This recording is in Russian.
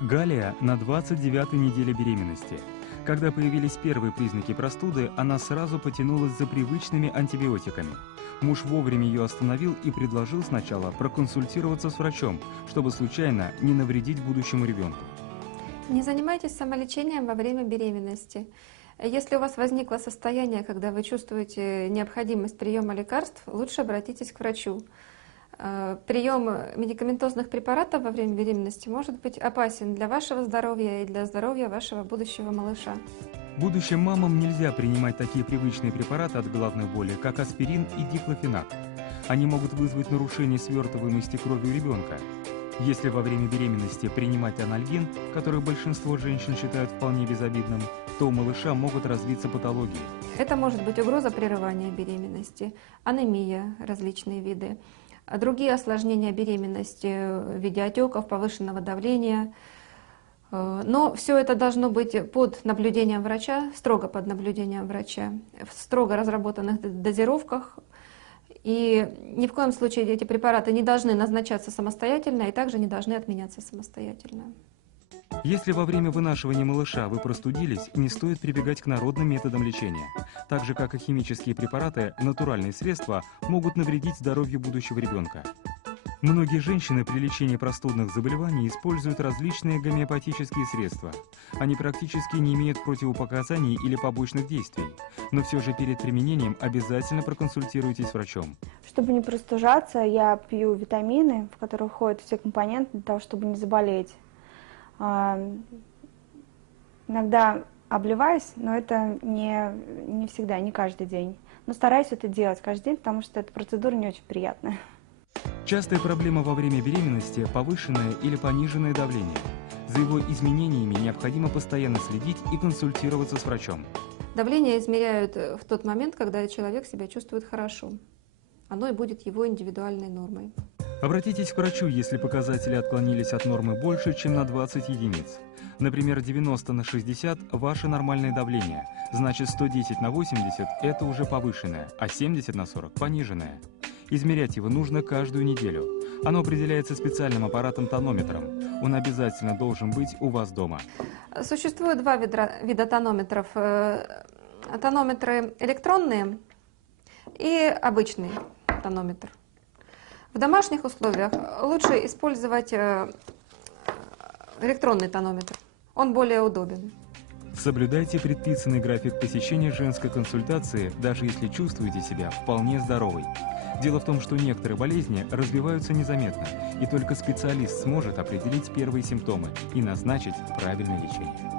Галия на 29-й неделе беременности. Когда появились первые признаки простуды, она сразу потянулась за привычными антибиотиками. Муж вовремя ее остановил и предложил сначала проконсультироваться с врачом, чтобы случайно не навредить будущему ребенку. Не занимайтесь самолечением во время беременности. Если у вас возникло состояние, когда вы чувствуете необходимость приема лекарств, лучше обратитесь к врачу. Прием медикаментозных препаратов во время беременности может быть опасен для вашего здоровья и для здоровья вашего будущего малыша. Будущим мамам нельзя принимать такие привычные препараты от головной боли, как аспирин и диклофенак. Они могут вызвать нарушение свертываемости крови у ребенка. Если во время беременности принимать анальгин, который большинство женщин считают вполне безобидным, то у малыша могут развиться патологии. Это может быть угроза прерывания беременности, анемия, различные виды, другие осложнения беременности в виде отеков, повышенного давления. Но все это должно быть под наблюдением врача, строго под наблюдением врача, в строго разработанных дозировках. И ни в коем случае эти препараты не должны назначаться самостоятельно и также не должны отменяться самостоятельно. Если во время вынашивания малыша вы простудились, не стоит прибегать к народным методам лечения. Так же, как и химические препараты, натуральные средства могут навредить здоровью будущего ребенка. Многие женщины при лечении простудных заболеваний используют различные гомеопатические средства. Они практически не имеют противопоказаний или побочных действий, но все же перед применением обязательно проконсультируйтесь с врачом. Чтобы не простужаться, я пью витамины, в которые входят все компоненты для того, чтобы не заболеть. Иногда обливаюсь, но это не всегда, не каждый день. Но стараюсь это делать каждый день, потому что эта процедура не очень приятная. Частая проблема во время беременности – повышенное или пониженное давление. За его изменениями необходимо постоянно следить и консультироваться с врачом. Давление измеряют в тот момент, когда человек себя чувствует хорошо. Оно и будет его индивидуальной нормой. Обратитесь к врачу, если показатели отклонились от нормы больше, чем на 20 единиц. Например, 90 на 60 – ваше нормальное давление, значит 110 на 80 – это уже повышенное, а 70 на 40 – пониженное. Измерять его нужно каждую неделю. Оно определяется специальным аппаратом-тонометром. Он обязательно должен быть у вас дома. Существует два вида тонометров. Тонометры электронные и обычный тонометр. В домашних условиях лучше использовать электронный тонометр. Он более удобен. Соблюдайте предписанный график посещения женской консультации, даже если чувствуете себя вполне здоровой. Дело в том, что некоторые болезни развиваются незаметно, и только специалист сможет определить первые симптомы и назначить правильное лечение.